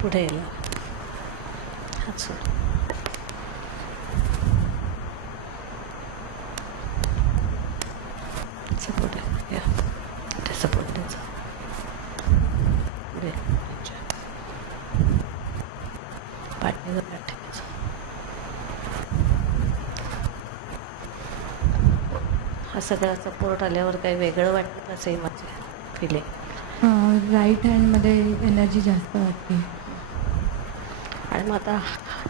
पुढे यायला सपोर्ट आहे. सपोर्ट द्यायचा पुढे पाठीवर ठेवायचं. हा सगळा सपोर्ट आल्यावर काही वेगळं वाटतं का? सेम आहे फिलिंग. राईट हँडमध्ये एनर्जी जास्त वाटते. आणि मग आता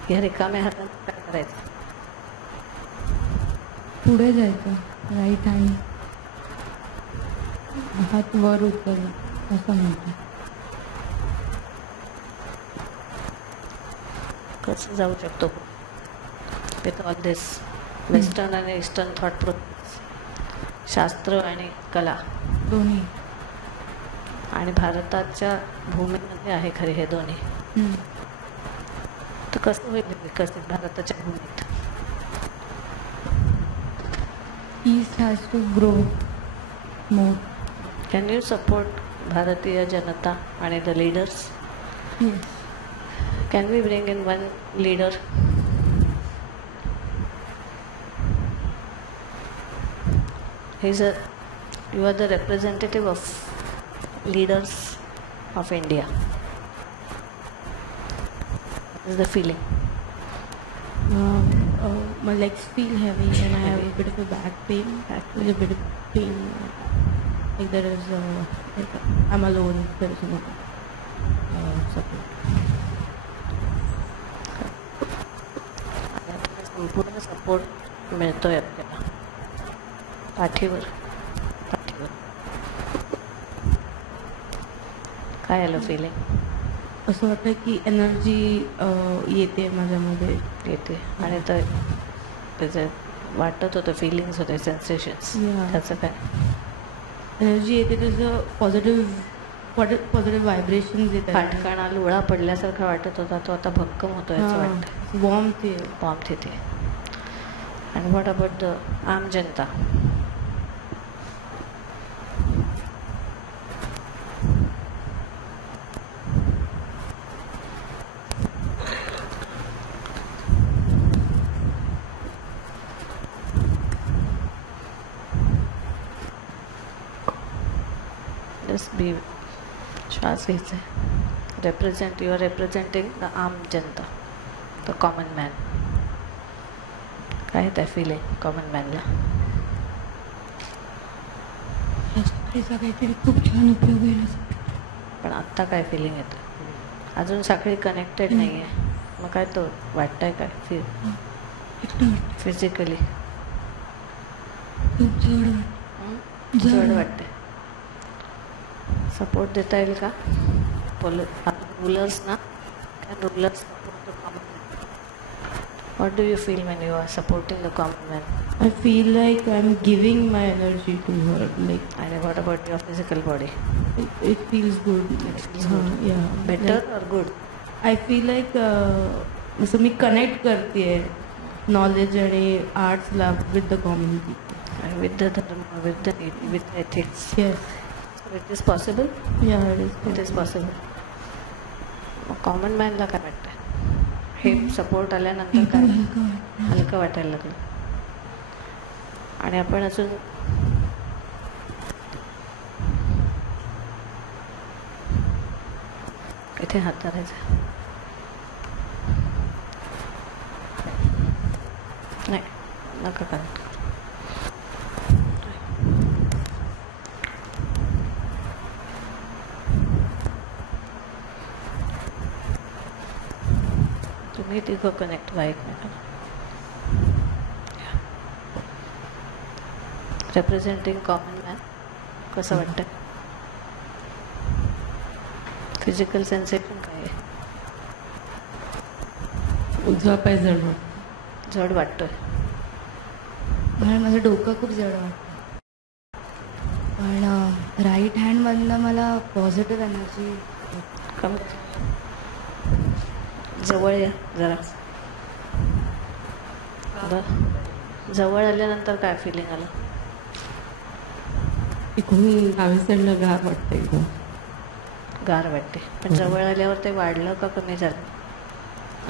या रिकाम्या हाताने काय करायचं? पुढे जायचं. राईट हँड हात वर उचलला असं म्हणतो. कसं जाऊ शकतो विथ ऑल दिस वेस्टर्न आणि ईस्टर्न थॉट प्रोसेस, शास्त्र आणि कला दोन्ही, आणि भारताच्या भूमीमध्ये आहे खरे हे दोन्ही. तर कसं होईल विकसित भारताच्या भूमीत? East has to grow more. Can you support भारतीय जनता आणि the leaders? Yes. Can we bring in one leader? You are the representative of leaders of India. What is the feeling? My legs feel heavy and I have a bit of a back pain. Actually, a bit of pain. Like there is, I'm alone. There is no support. संपूर्ण सपोर्ट मिळतोय आपल्याला पाठीवर. पाठीवर काय आलं फिलिंग? असं वाटतं की एनर्जी येते माझ्यामध्ये. येते आणि तर त्याचं वाटत होतं, फिलिंग्स होते, सेन्सेशन्स. Yeah. त्याचं काय? एनर्जी येते, त्याचं पॉझिटिव्ह व्हायब्रेशन्स येतात. फाटकाणा लुळा पडल्यासारखा वाटत होता, तो आता भक्कम होतो असं वाटतं. वॉर्मथ बॉम्ब तिथे. आणि व्हॉट अबाउट द आम जनता? Just be श्वास घ्यायचा. Represent, you are representing the आम जनता, द कॉमन मॅन. काय त्या फिलिंग कॉमन मॅनला? साखरेचा काहीतरी खूप छान उपयोग होईल असं. पण आत्ता काय फिलिंग येतं? अजून साखळी कनेक्टेड नाही आहे, मग काय तो वाटतंय काय फिजिकली? खूप जड जड वाटते. सपोर्ट देता येईल का? रूलर्स ना, rulers what do you feel when you are supporting the common man? I feel like I'm giving my energy to her. Like, And what about your physical body? it feels good. It feels good. Yeah. Better Like, or good? I feel like असं मी कनेक्ट करते नॉलेज आणि आर्ट्सला with the community. And with the dharma, with the ethics. Yes. So it is possible? Yeah, It is possible. Common मॅनला काय वाटतं? हे सपोर्ट आल्यानंतर काय हलकं वाटायला लागलं. आणि आपण अजून इथे हात धरायचा नाही, नका कनेक्ट. तुम्ही तिघं कनेक्ट व्हा एकमेकांना. रिप्रेझेंटिंग कॉमन मॅन कसं वाटतं? फिजिकल सेन्सेशन काय आहे? उजवा पाय जड जड वाटतोय. माझं डोकं खूप जड वाटतं. पण राईट हँडमधनं मला पॉझिटिव्ह एनर्जी. कमी जवळ या जरा. जवळ आल्यानंतर काय फिलिंग आलं? इकडून डाव्या साईडला गार वाटतं एकदम. गार वाटते. पण जवळ आल्यावर ते वाढलं का कमी झालं?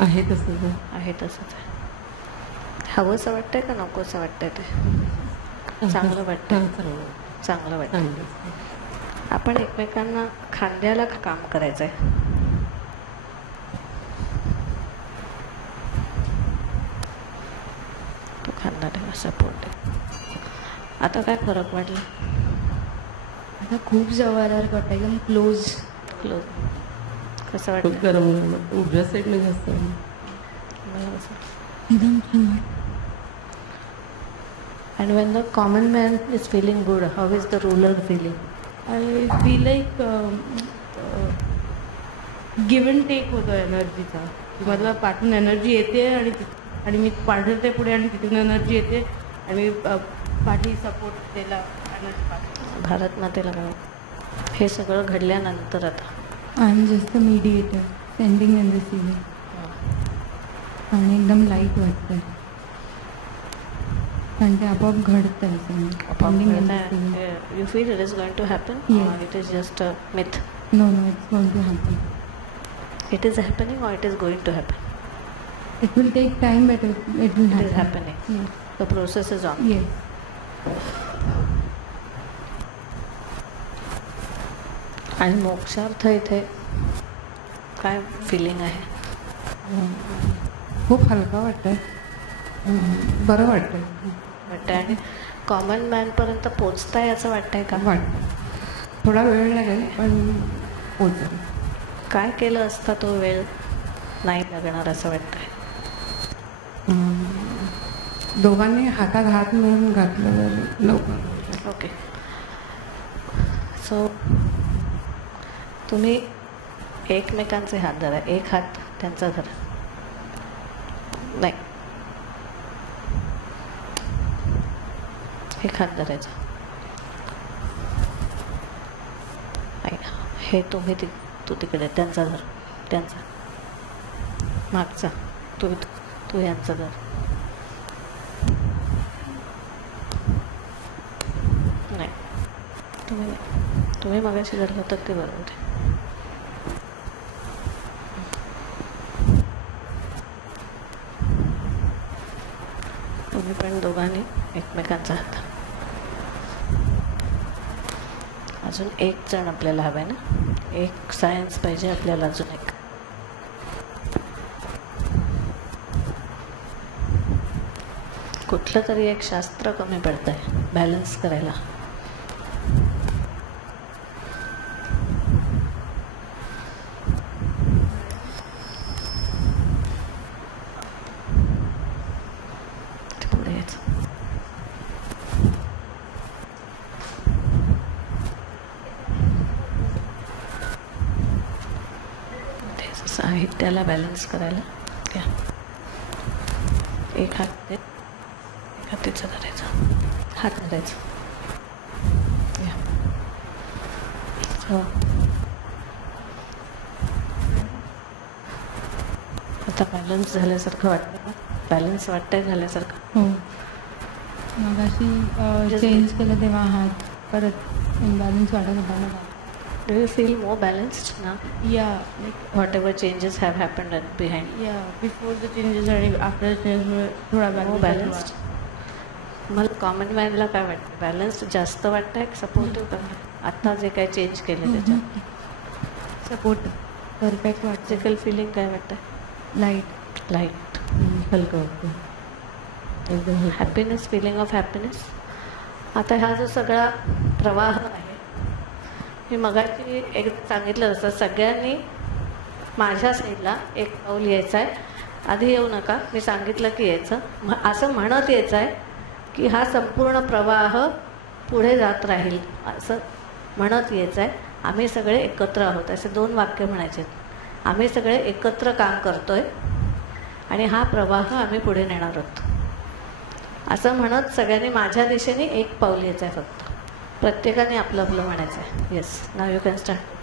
आहे तसंच आहे तसंच आहे. हवंसं वाटतंय का नकोसं वाटतंय? ते चांगलं वाटतं. चांगलं वाटतं. आपण एकमेकांना खांद्याला काम करायचं आहे. तो खांदा ठेवा, सपोर्ट आहे. आता काय फरक वाटला? आता खूप जवळ आल्यावर वाटतं एकदम क्लोज. कसं खूप वाटतं? गरम उजव्या साईडने जास्त एकदम छान वाटतं. And when the common man is feeling good, how is the ruler feeling? I feel like give and take होतो एनर्जीचा. मला पाठून एनर्जी येते आणि मी पाठवते पुढे आणि तिथून एनर्जी येते आणि मी पाठी सपोर्ट द्यायला एनर्जी पाठवते. भारत मातेला काय? हे सगळं घडल्यानंतर आता I am just the mediator, sending and receiving. आणि एकदम लाईट वाटतं. पण ते आपोआप घडतं. Sending and receiving. you feel it is going to happen? Yes. Or it is just a myth? No, it's going to happen. It is happening or it is going to happen? It will take time, but it will It happen. is happening. Yes. The process is on. Yes. आणि मोक्षार्थ इथे काय फिलिंग आहे? खूप हलका वाटतंय. बरं वाटतंय. वाटतंय. आणि कॉमन मॅनपर्यंत पोचताय असं वाटतंय का? वाटतं थोडा वेळ लागेल पण पोचेल. काय केलं असता तो वेळ नाही लागणार असं वाटतंय? दोघांनी हातात हात मिळून घातलं लवकर. ओके. सो तुम्ही एकमेकांचे हात धरा, एक हात त्यांचा धरा. नाही, एक हात धरायचा. हे तुम्ही तू तिकडे त्यांचा धर, त्यांचा मागचा तू यांचा धर. नाही, तुम्ही मगाशी धरलं तर ते बरोबर आहे. तुम्ही पण दोघांनी एकमेकांचा हात. अजून एक जण आपल्याला हवं आहे ना, एक सायन्स पाहिजे आपल्याला, अजून एक. कुठलं तरी एक शास्त्र कमी पडतंय बॅलन्स करायला. पुढे यायचं. साहित्याला बॅलन्स करायला घ्या. एक हात दे, एक हातीचा धरायचा, हात धरायचा. आता बॅलन्स झाल्यासारखं वाटतं का? बॅलन्स वाटतंय झाल्यासारखं? हो. मगाशी चेंज केलं तेव्हा हात परत इम्बॅलन्स वाटत होता मला. Do you feel more balanced now? Yeah, like Whatever changes have happened behind. yeah, before the changes and after the changes थोडा More balanced. मला कॉमन मॅनला काय वाटतं? बॅलन्स जास्त वाटतंय की सपोर्टिव्ह करणार? आता जे काय चेंज केलं त्याच्यात सपोर्ट परफेक्ट वाटतं. फिजिकल फिलिंग काय वाटतंय? लाईट हलकं वाटतं, एकदम हलकं. Happiness, feeling of happiness. आता हा जो सगळा प्रवाह आहे, मी मगाशी एकदा सांगितलं असतं, सगळ्यांनी माझ्या साईडला एक पाऊल यायचं आहे. आधी येऊ नका, मी सांगितलं की यायचं, असं म्हणत यायचं आहे की हा संपूर्ण प्रवाह पुढे जात राहील, असं म्हणत यायचं आहे. आम्ही सगळे एकत्र आहोत, असे 2 वाक्य म्हणायचे. आम्ही सगळे एकत्र काम करतोय आणि हा प्रवाह आम्ही पुढे नेणार आहोत, असं म्हणत सगळ्यांनी माझ्या दिशेने एक पाऊल यायचं आहे. फक्त प्रत्येकाने आपलं आपलं म्हणायचं आहे. Yes, now you can start.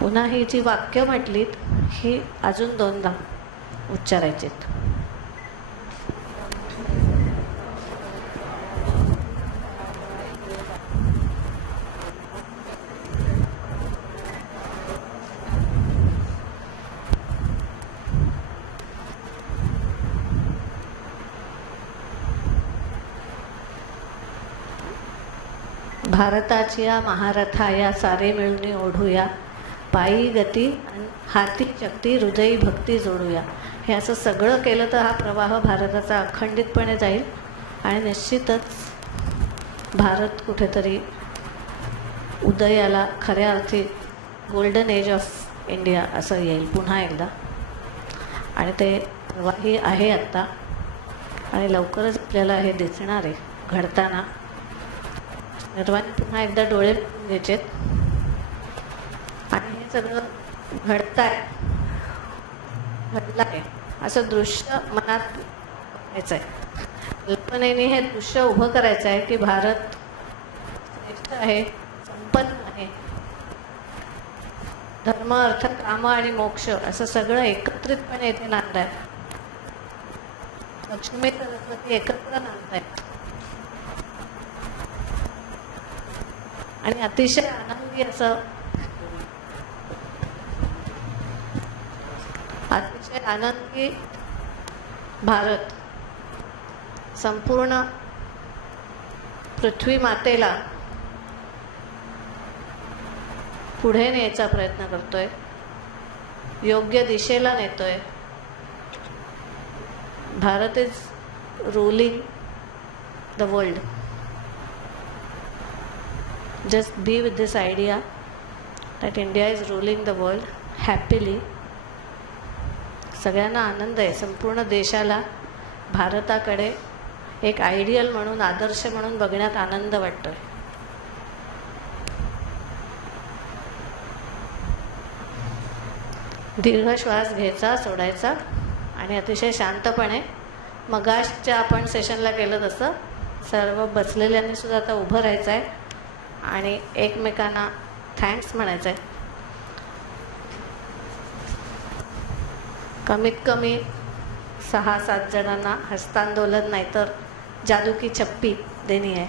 पुन्हा ही जी वाक्य म्हटलीत ही अजून 2दा उच्चारायचीत. भारताची या महारथाया सारे मिळून ओढूया, पायी गती हाती शक्ती हृदयी भक्ती जोडूया. हे असं सगळं केलं तर हा प्रवाह भारताचा अखंडितपणे जाईल आणि निश्चितच भारत कुठेतरी उदयाला खऱ्या अर्थी गोल्डन एज ऑफ इंडिया असं येईल पुन्हा एकदा. आणि ते प्रवाही आहे आत्ता आणि लवकरच आपल्याला हे दिसणार आहे घडताना. सर्वांनी पुन्हा एकदा डोळे घ्यायचेत आणि हे सगळं घडतंय असं दृश्य मनात बघायचं आहे. कल्पनेने हे दृश्य उभं करायचं आहे की भारत श्रेष्ठ आहे, संपन्न आहे, धर्म अर्थ काम आणि मोक्ष असं सगळं एकत्रितपणे इथे नांदताय. लक्ष्मी सरस्वती एकत्र नांदतायत आणि अतिशय आनंदी असं अतिशय आनंदी भारत संपूर्ण पृथ्वी मातेला पुढे न्यायचा प्रयत्न करतोय, योग्य दिशेला नेतोय. Bharat is ruling the world. Just be with this idea that India is ruling the world happily. सगळ्यांना आनंद आहे, संपूर्ण देशाला भारताकडे एक आयडियल म्हणून, आदर्श म्हणून बघण्यात आनंद वाटतोय. दीर्घ श्वास घ्यायचा, सोडायचा आणि अतिशय शांतपणे मगाशच्या आपण सेशनला केलं तसं सर्व बसलेल्यांनी सुद्धा आता उभं राहायचं आहे आणि एकमेकांना थँक्स म्हणायचं आहे. कमीत कमी 6-7 जणांना हस्तांदोलन नाही तर जादू की छप्पी देनी है.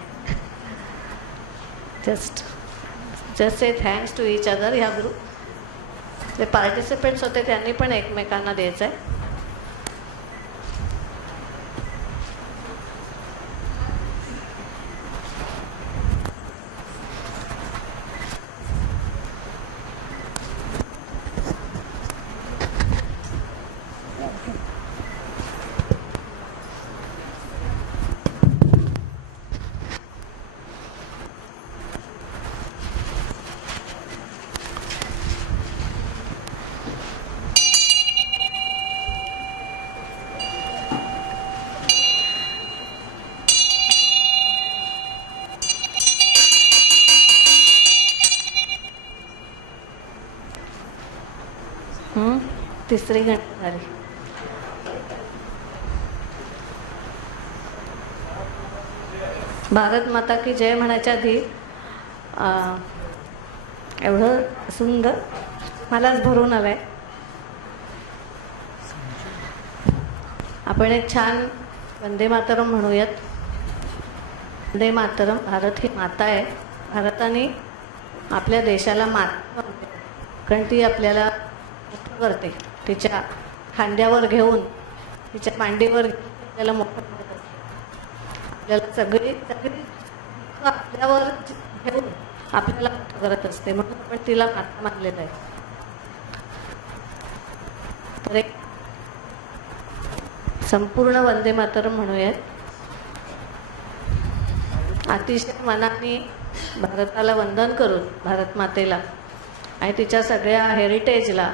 Just say thanks to each other. ह्या ग्रुप जे पार्टिसिपेंट्स होते त्यांनी पण एकमेकांना द्यायचं आहे. तिसरी घंटा झाली. भारत माता की जय म्हणायच्या आधी एवढं सुंदर मलाच भरून आलंय. आपण एक छान वंदे मातरम म्हणूयात. वंदे मातरम. भारत ही माता आहे. भारताने आपल्या देशाला माता, कारण ती आपल्याला मोठं करते. तिच्या खांद्यावर घेऊन, तिच्या मांडीवर आपल्याला मोठं करत असते. आपल्याला सगळी आपल्यावर घेऊन आपल्याला मोठं करत असते. म्हणून आपण तिला माता मानलेलं आहे. तर एक संपूर्ण वंदे मातरम म्हणूयात. अतिशय मनाने भारताला वंदन करून, भारत मातेला आणि तिच्या सगळ्या हेरिटेजला,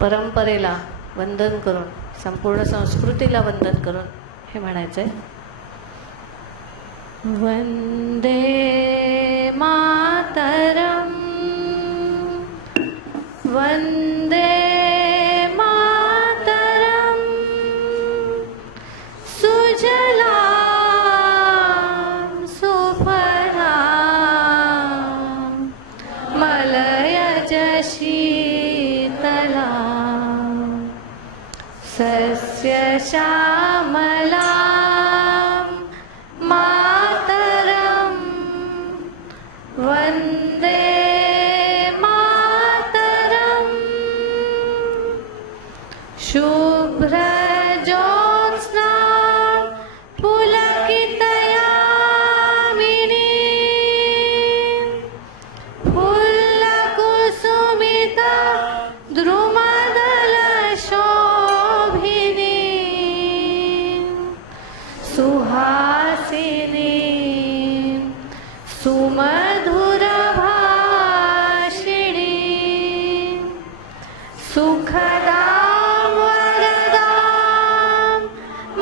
परंपरेला वंदन करून, संपूर्ण संस्कृतीला वंदन करून हे म्हणायचंय. वंदे मातरम, वंदे मातरम, सुजलाम सुफलाम मलयज शीतलाम सस्य श्यामलाम मातरम. वंदे मातरम. शुभ्र ज्योत्स्ना पुलकितयामिनी फुल्लकुसुमित द्रुमदल शोभिनी सुहासिनी सुमधुर भाषिणी सुखदां वरदां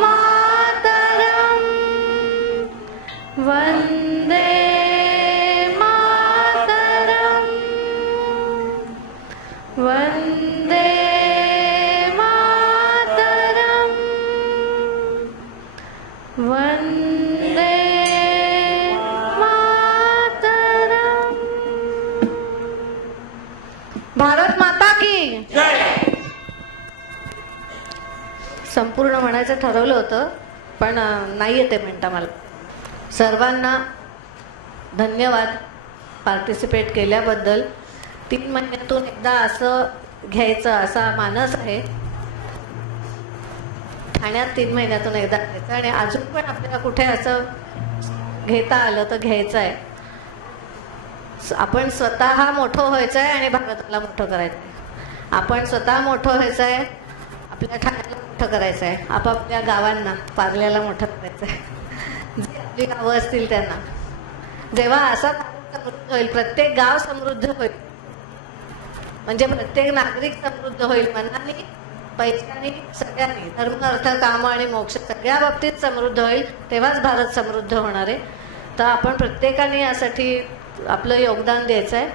मातरं. वंदे मातरं. वंदे मातरं. वंदे मातरं. भारत माता की संपूर्ण म्हणायचं ठरवलं होतं पण नाही येते म्हणता मला. सर्वांना धन्यवाद पार्टिसिपेट केल्याबद्दल. 3 महिन्यातून एकदा असं घ्यायचं असा मानस आहे. ठाण्यात 3 महिन्यातून एकदा घ्यायचं आणि अजून पण आपल्याला कुठे असं घेता आलं तर घ्यायचं आहे. आपण स्वतः मोठं व्हायचं आहे आणि भारताला मोठं करायचं आहे. आपण स्वतः मोठं व्हायचं आहे, आपल्या ठाण्याला मोठं करायचं आहे, आपापल्या गावांना, पार्ल्याला मोठं करायचं आहे. जे आपली गावं असतील त्यांना. जेव्हा असा समृद्ध होईल, प्रत्येक गाव समृद्ध होईल, म्हणजे प्रत्येक नागरिक समृद्ध होईल, मनाने पैशाने सगळ्यांनी धर्म अर्थ काम आणि मोक्ष सगळ्या बाबतीत समृद्ध होईल, तेव्हाच भारत समृद्ध होणार आहे. तर आपण प्रत्येकाने यासाठी आपलं योगदान द्यायचं आहे.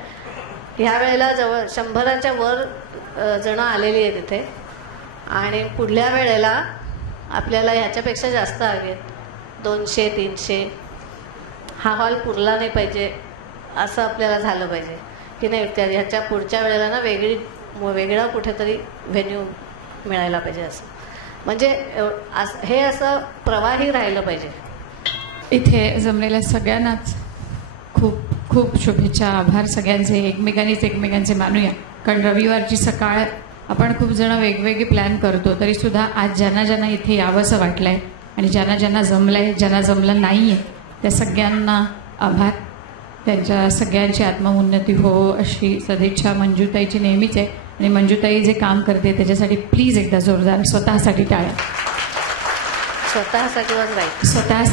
ह्या वेळेला जवळ 100च्या वर जण आलेली आहेत इथे आणि पुढल्या वेळेला आपल्याला ह्याच्यापेक्षा जास्त हवे आहेत, 200-300. हा हॉल पुरला नाही पाहिजे असं आपल्याला झालं पाहिजे की नाही. ह्याच्या पुढच्या वेळेला ना वेगळा कुठेतरी व्हेन्यू मिळायला पाहिजे, असं म्हणजे हे असं प्रवाही राहिलं पाहिजे. इथे जमलेल्या सगळ्यांनाच खूप खूप शुभेच्छा, आभार सगळ्यांचे. एकमेकांचे मानूया, कारण रविवारची सकाळ आपण खूप जण वेगवेगळे प्लॅन करतो, तरीसुद्धा आज ज्यांना इथे यावंसं वाटलं आहे आणि ज्यांना जमलं आहे, ज्यांना जमलं नाही आहे त्या सगळ्यांना आभार. त्यांच्या सगळ्यांची आत्मोन्नती हो अशी सदिच्छा मंजूताईची नेहमीच आहे. आणि मंजूताई जे काम करते त्याच्यासाठी प्लीज एकदा जोरदार स्वतःसाठी टाळ्या. स्वतःसाठी स्वतः